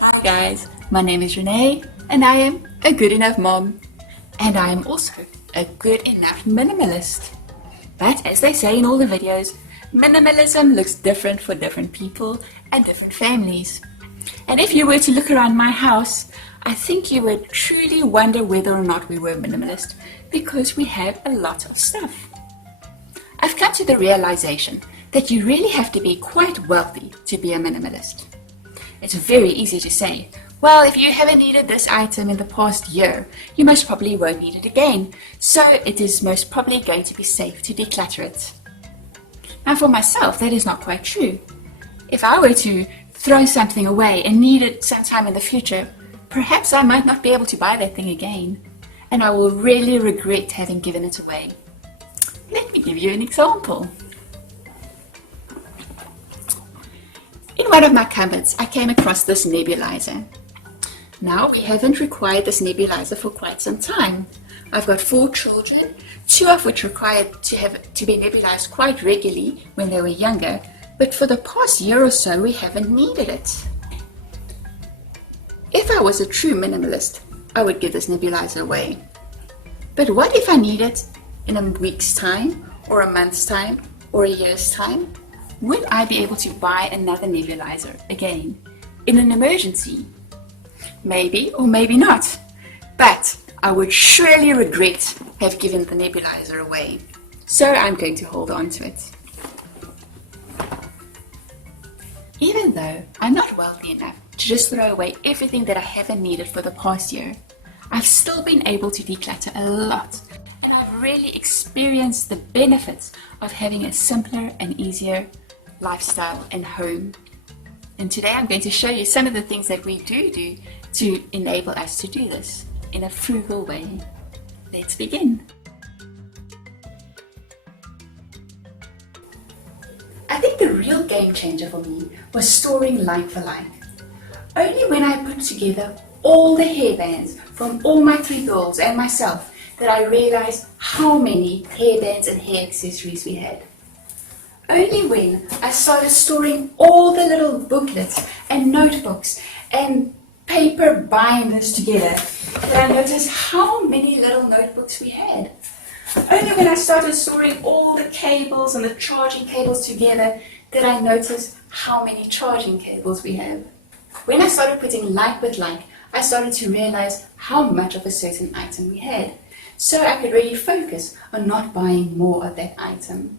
Hi guys, my name is Renee and I am a good enough mom, and I am also a good enough minimalist. But as they say in all the videos, minimalism looks different for different people and different families. And if you were to look around my house, I think you would truly wonder whether or not we were minimalist, because we have a lot of stuff. I've come to the realization that you really have to be quite wealthy to be a minimalist. It's very easy to say, well, if you haven't needed this item in the past year, you most probably won't need it again, so it is most probably going to be safe to declutter it. Now for myself, that is not quite true. If I were to throw something away and need it sometime in the future, perhaps I might not be able to buy that thing again, and I will really regret having given it away. Let me give you an example. In one of my cupboards, I came across this nebulizer. Now, we haven't required this nebulizer for quite some time. I've got 4 children, 2 of which required to be nebulized quite regularly when they were younger, but for the past year or so, we haven't needed it. If I was a true minimalist, I would give this nebulizer away. But what if I need it in a week's time, or a month's time, or a year's time? Would I be able to buy another nebulizer again in an emergency? Maybe or maybe not, but I would surely regret have given the nebulizer away. So I'm going to hold on to it. Even though I'm not wealthy enough to just throw away everything that I haven't needed for the past year, I've still been able to declutter a lot, and I've really experienced the benefits of having a simpler and easier lifestyle and home. And today I'm going to show you some of the things that we do to enable us to do this in a frugal way. Let's begin. I think the real game changer for me was storing like for like. Only when I put together all the hairbands from all my 3 girls and myself that I realized how many hairbands and hair accessories we had. Only when I started storing all the little booklets and notebooks and paper binders together that I noticed how many little notebooks we had. Only when I started storing all the cables and the charging cables together that I noticed how many charging cables we have. When I started putting like with like, I started to realize how much of a certain item we had, so I could really focus on not buying more of that item.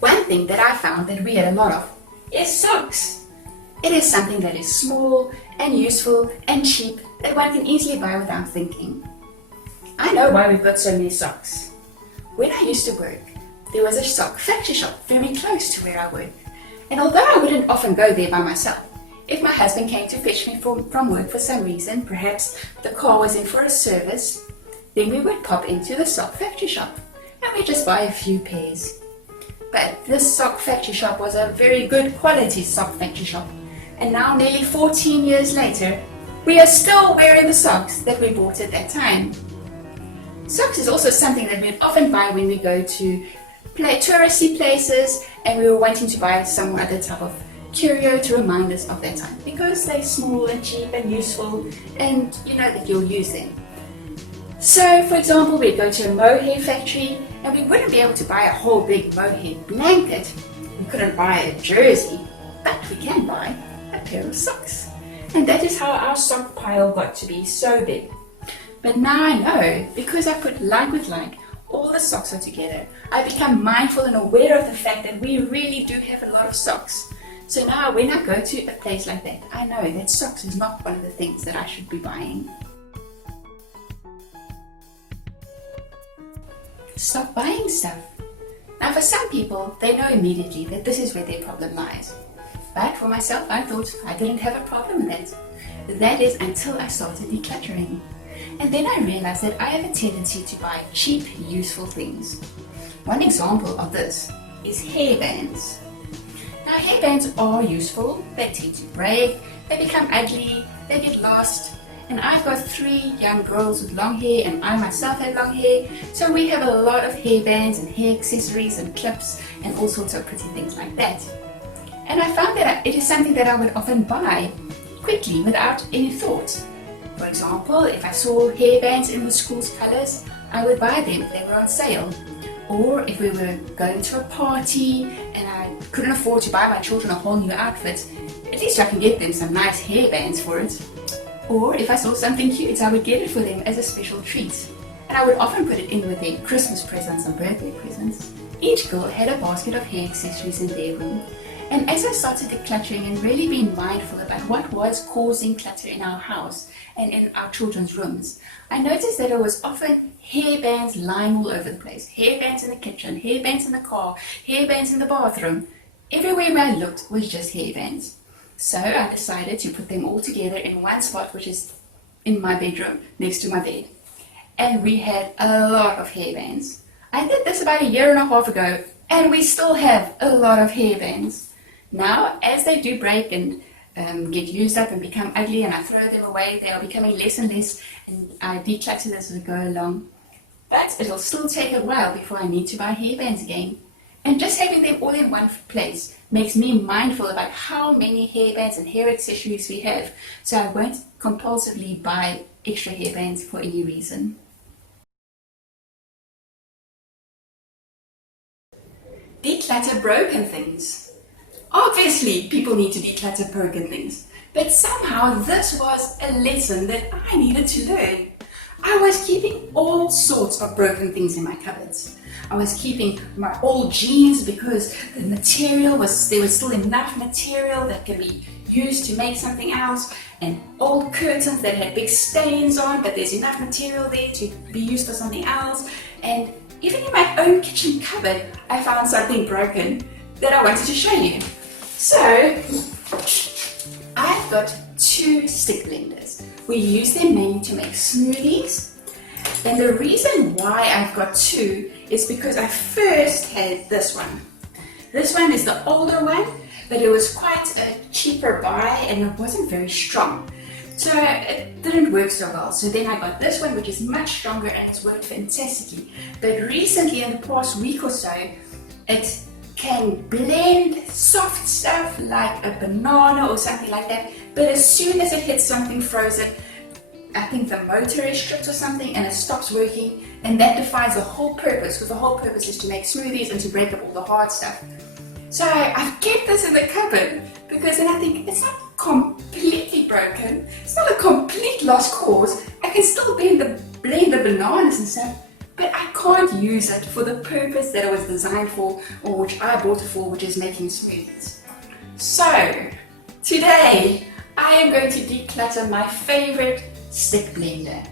One thing that I found that we had a lot of is socks. It is something that is small and useful and cheap that one can easily buy without thinking. I know why we've got so many socks. When I used to work, there was a sock factory shop very close to where I work. And although I wouldn't often go there by myself, if my husband came to fetch me from work for some reason, perhaps the car was in for a service, then we would pop into the sock factory shop and we'd just buy a few pairs. But this sock factory shop was a very good quality sock factory shop. And now, nearly 14 years later, we are still wearing the socks that we bought at that time. Socks is also something that we'd often buy when we go to touristy places and we were wanting to buy some other type of curio to remind us of that time, because they're small and cheap and useful and you know that you'll use them. So, for example, we'd go to a mohair factory and we wouldn't be able to buy a whole big mohair blanket. We couldn't buy a jersey, but we can buy a pair of socks. And that is how our sock pile got to be so big. But now I know, because I put like with like, all the socks are together. I become mindful and aware of the fact that we really do have a lot of socks. So now when I go to a place like that, I know that socks is not one of the things that I should be buying. Stop buying stuff. Now for some people, they know immediately that this is where their problem lies. But for myself, I thought I didn't have a problem with that. That is until I started decluttering. And then I realized that I have a tendency to buy cheap, useful things. One example of this is hairbands. Now hairbands are useful, they tend to break, they become ugly, they get lost, And I've got 3 young girls with long hair, and I myself have long hair, so we have a lot of hairbands and hair accessories and clips and all sorts of pretty things like that. And I found that it is something that I would often buy quickly without any thought. For example, if I saw hairbands in the school's colors, I would buy them if they were on sale. Or if we were going to a party and I couldn't afford to buy my children a whole new outfit, at least I can get them some nice hairbands for it. Or if I saw something cute, I would get it for them as a special treat. And I would often put it in with their Christmas presents and birthday presents. Each girl had a basket of hair accessories in their room. And as I started decluttering and really being mindful about what was causing clutter in our house and in our children's rooms, I noticed that there was often hairbands lying all over the place. Hairbands in the kitchen, hairbands in the car, hairbands in the bathroom. Everywhere where I looked was just hairbands. So I decided to put them all together in one spot, which is in my bedroom next to my bed. And we had a lot of hairbands. I did this about 1.5 years ago, and we still have a lot of hairbands. Now, as they do break and get used up and become ugly and I throw them away, they are becoming less and less, and I declutter this as I go along. But it'll still take a while before I need to buy hairbands again. And just having them all in one place makes me mindful about how many hairbands and hair accessories we have, so I won't compulsively buy extra hairbands for any reason. Declutter broken things. Obviously, people need to declutter broken things, but somehow this was a lesson that I needed to learn. I was keeping all sorts of broken things in my cupboards. I was keeping my old jeans because the material was, there was still enough material that can be used to make something else, and old curtains that had big stains on, but there's enough material there to be used for something else. And even in my own kitchen cupboard, I found something broken that I wanted to show you. So, I've got 2 stick blenders. We use them mainly to make smoothies. And the reason why I've got 2 is because I first had this one. This one is the older one, but it was quite a cheaper buy and it wasn't very strong. So it didn't work so well. So then I got this one, which is much stronger and it's worked fantastically. But recently, in the past week or so, it can blend soft stuff like a banana or something like that. But as soon as it hits something frozen, I think the motor is stripped or something and it stops working, and that defies the whole purpose, because the whole purpose is to make smoothies and to break up all the hard stuff. So I've kept this in the cupboard because then I think it's not completely broken, it's not a complete lost cause. I can still blend the bananas and stuff, but I can't use it for the purpose that it was designed for, or which I bought it for, which is making smoothies. So today I am going to declutter my favorite stick blender,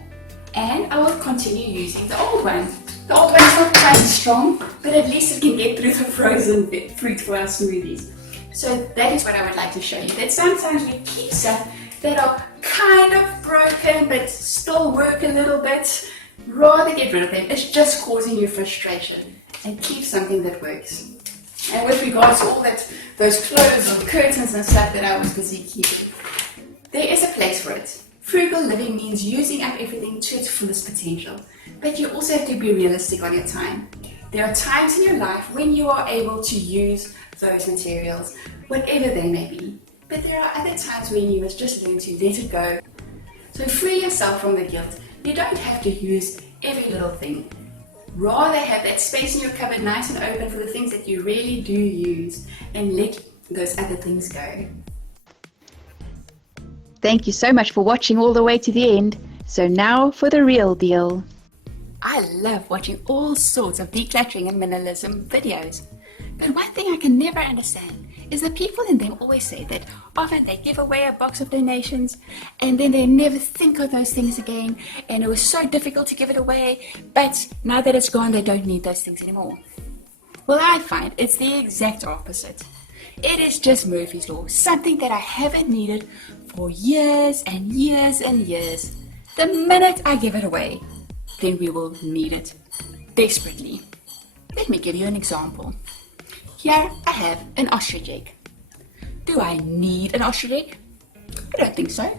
and I will continue using the old one. The old one is not quite as strong, but at least it can get through the frozen fruit for our smoothies. So that is what I would like to show you, that sometimes we keep stuff that are kind of broken but still work a little bit. Rather get rid of them, it's just causing you frustration, and keep something that works. And with regards to all those clothes or curtains and stuff that I was busy keeping, there is a place for it. Frugal living means using up everything to its fullest potential, but you also have to be realistic on your time. There are times in your life when you are able to use those materials, whatever they may be, but there are other times when you must just learn to let it go. So free yourself from the guilt. You don't have to use every little thing. Rather have that space in your cupboard nice and open for the things that you really do use, and let those other things go. Thank you so much for watching all the way to the end. So now for the real deal. I love watching all sorts of decluttering and minimalism videos. But one thing I can never understand is the people in them always say that often they give away a box of donations and then they never think of those things again, and it was so difficult to give it away, but now that it's gone they don't need those things anymore. Well, I find it's the exact opposite. It is just Murphy's Law, something that I haven't needed for years and years and years. The minute I give it away, then we will need it desperately. Let me give you an example. Here I have an ostrich egg. Do I need an ostrich egg? I don't think so.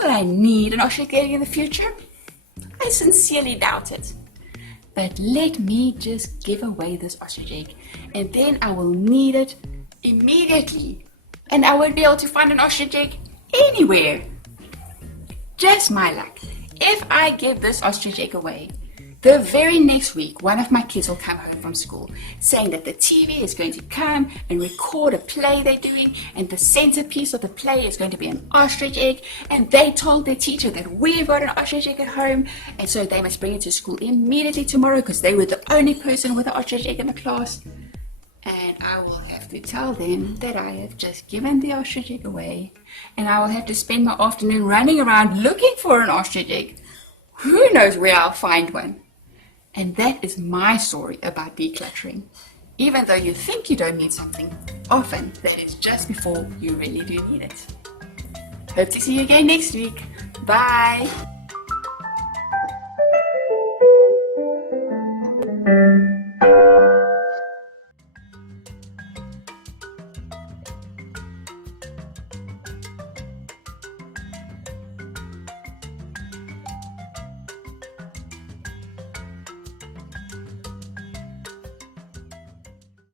Will I need an ostrich egg in the future? I sincerely doubt it. But let me just give away this ostrich egg, and then I will need it immediately. And I won't be able to find an ostrich egg anywhere. Just my luck. If I give this ostrich egg away, the very next week, one of my kids will come home from school saying that the TV is going to come and record a play they're doing, and the centerpiece of the play is going to be an ostrich egg, and they told their teacher that we've got an ostrich egg at home, and so they must bring it to school immediately tomorrow because they were the only person with an ostrich egg in the class. And I will have to tell them that I have just given the ostrich egg away, and I will have to spend my afternoon running around looking for an ostrich egg. Who knows where I'll find one? And that is my story about decluttering. Even though you think you don't need something, often that is just before you really do need it. Hope to see you again next week. Bye!